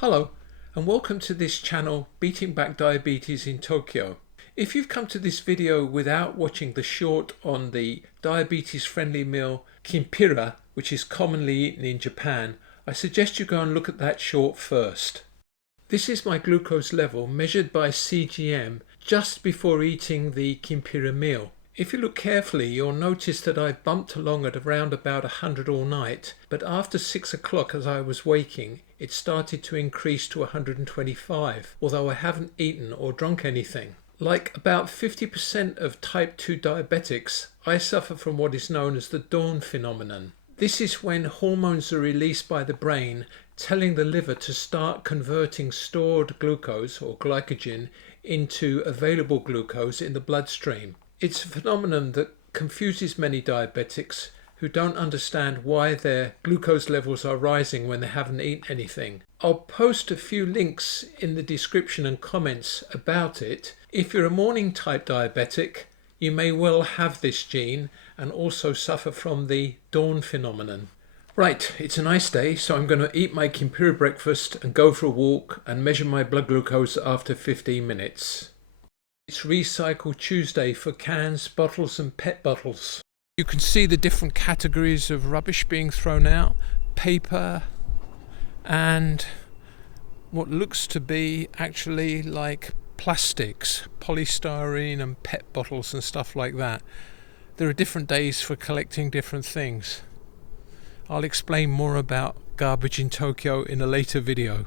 Hello and welcome to this channel, Beating Back Diabetes in Tokyo. If you've come to this video without watching the short on the diabetes friendly meal Kinpira, which is commonly eaten in Japan, I suggest you go and look at that short first. This is my glucose level measured by CGM just before eating the Kinpira meal. If you look carefully, you'll notice that I've bumped along at around about 100 all night, but after 6 o'clock as I was waking, it started to increase to 125, although I haven't eaten or drunk anything. Like about 50% of type 2 diabetics, I suffer from what is known as the dawn phenomenon. This is when hormones are released by the brain, telling the liver to start converting stored glucose or glycogen into available glucose in the bloodstream. It's a phenomenon that confuses many diabetics who don't understand why their glucose levels are rising when they haven't eaten anything. I'll post a few links in the description and comments about it. If you're a morning type diabetic, you may well have this gene and also suffer from the dawn phenomenon. Right, it's a nice day, so I'm going to eat my Kinpira breakfast and go for a walk and measure my blood glucose after 15 minutes. It's Recycle Tuesday for cans, bottles and PET bottles. You can see the different categories of rubbish being thrown out. Paper and what looks to be actually like plastics, polystyrene and PET bottles and stuff like that. There are different days for collecting different things. I'll explain more about garbage in Tokyo in a later video.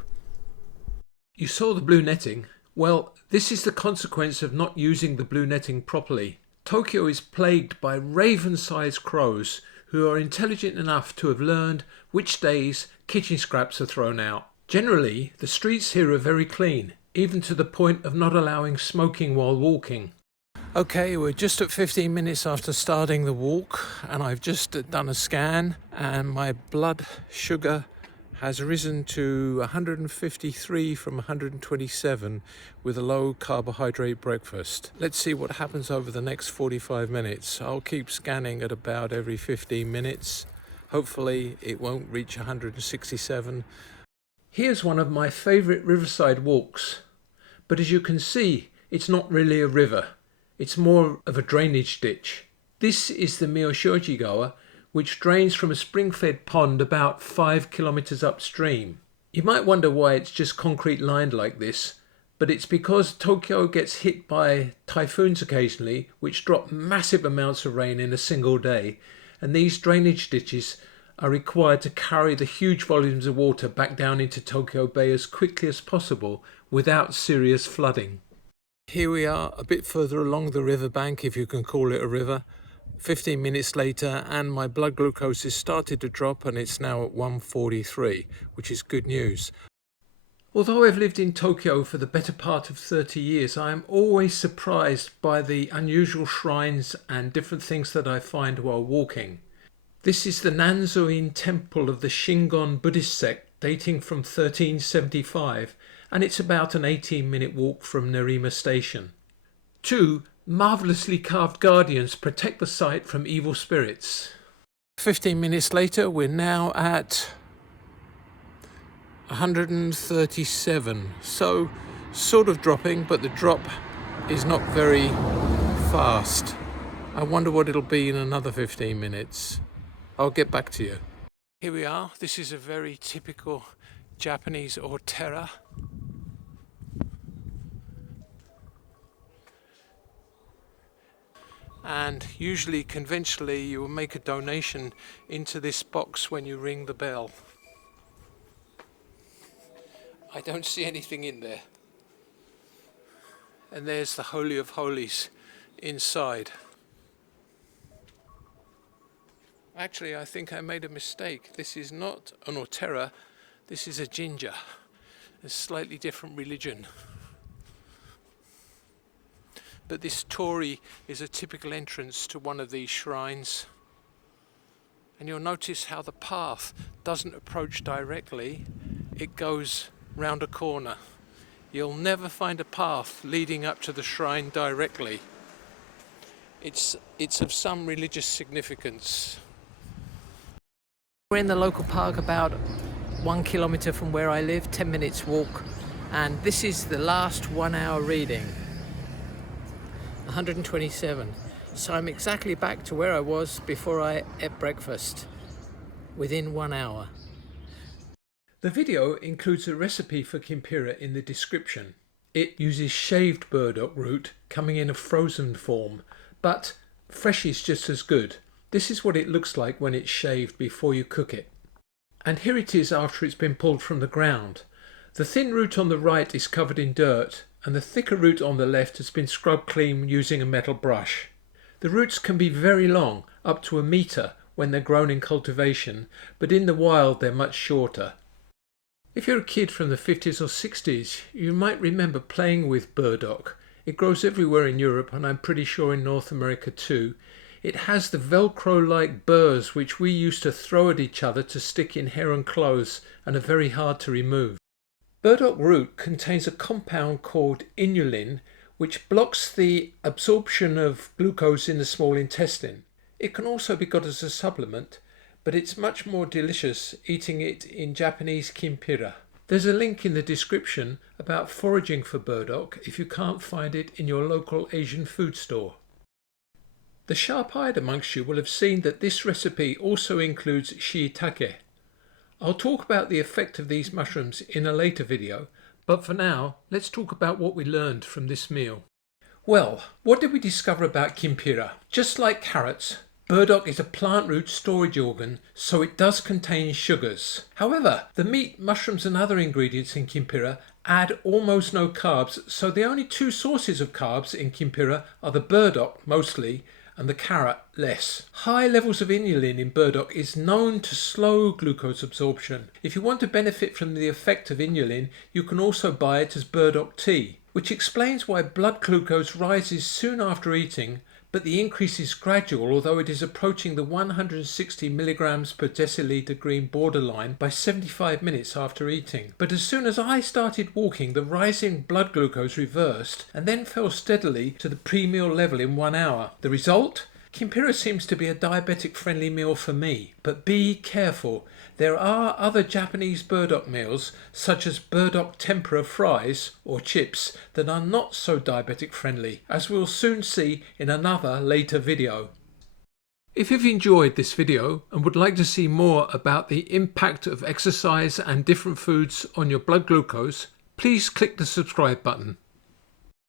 You saw the blue netting? Well, this is the consequence of not using the blue netting properly. Tokyo is plagued by raven-sized crows who are intelligent enough to have learned which days kitchen scraps are thrown out. Generally, the streets here are very clean, even to the point of not allowing smoking while walking. Okay, we're just at 15 minutes after starting the walk and I've just done a scan and my blood sugar has risen to 153 from 127 with a low carbohydrate breakfast. Let's see what happens over the next 45 minutes. I'll keep scanning at about every 15 minutes. Hopefully it won't reach 167. Here's one of my favourite riverside walks, but as you can see, it's not really a river. It's more of a drainage ditch. This is the Shimeji, which drains from a spring-fed pond about 5 kilometers upstream. You might wonder why it's just concrete lined like this, but it's because Tokyo gets hit by typhoons occasionally, which drop massive amounts of rain in a single day, and these drainage ditches are required to carry the huge volumes of water back down into Tokyo Bay as quickly as possible without serious flooding. Here we are, a bit further along the riverbank, if you can call it a river. 15 minutes later and my blood glucose has started to drop and it's now at 143, which is good news. Although I've lived in Tokyo for the better part of 30 years, I am always surprised by the unusual shrines and different things that I find while walking. This is the Nanzo-in temple of the Shingon Buddhist sect dating from 1375 and it's about an 18-minute walk from Nerima station. 2 marvellously carved guardians protect the site from evil spirits. 15 minutes later, we're now at 137. So, sort of dropping, but the drop is not very fast. I wonder what it'll be in another 15 minutes. I'll get back to you. Here we are. This is a very typical Japanese ortera. And usually, conventionally, you will make a donation into this box when you ring the bell. I don't see anything in there. And there's the Holy of Holies inside. Actually, I think I made a mistake. This is not an ortera, this is a ginger. A slightly different religion. But this torii is a typical entrance to one of these shrines. And you'll notice how the path doesn't approach directly, it goes round a corner. You'll never find a path leading up to the shrine directly. It's of some religious significance. We're in the local park about 1 kilometre from where I live, 10 minutes walk, and this is the last 1 hour reading, 127. So I'm exactly back to where I was before I ate breakfast, within 1 hour. The video includes a recipe for Kinpira in the description. It uses shaved burdock root coming in a frozen form, but fresh is just as good. This is what it looks like when it's shaved before you cook it. And here it is after it's been pulled from the ground. The thin root on the right is covered in dirt, and the thicker root on the left has been scrubbed clean using a metal brush. The roots can be very long, up to 1 metre when they're grown in cultivation, but in the wild they're much shorter. If you're a kid from the 50s or 60s, you might remember playing with burdock. It grows everywhere in Europe, and I'm pretty sure in North America too. It has the velcro-like burrs which we used to throw at each other to stick in hair and clothes, and are very hard to remove. Burdock root contains a compound called inulin, which blocks the absorption of glucose in the small intestine. It can also be got as a supplement, but it's much more delicious eating it in Japanese Kinpira. There's a link in the description about foraging for burdock if you can't find it in your local Asian food store. The sharp-eyed amongst you will have seen that this recipe also includes shiitake. I'll talk about the effect of these mushrooms in a later video, but for now, let's talk about what we learned from this meal. Well, what did we discover about Kinpira? Just like carrots, burdock is a plant root storage organ, so it does contain sugars. However, the meat, mushrooms and other ingredients in Kinpira add almost no carbs, so the only 2 sources of carbs in Kinpira are the burdock mostly, and the carrot less. High levels of inulin in burdock is known to slow glucose absorption. If you want to benefit from the effect of inulin, you can also buy it as burdock tea, which explains why blood glucose rises soon after eating, but the increase is gradual, although it is approaching the 160 milligrams per deciliter green borderline by 75 minutes after eating. But as soon as I started walking, the rising blood glucose reversed and then fell steadily to the pre-meal level in 1 hour. The result? Kinpira seems to be a diabetic-friendly meal for me, but be careful. There are other Japanese burdock meals, such as burdock tempura fries or chips, that are not so diabetic-friendly, as we'll soon see in another later video. If you've enjoyed this video and would like to see more about the impact of exercise and different foods on your blood glucose, please click the subscribe button.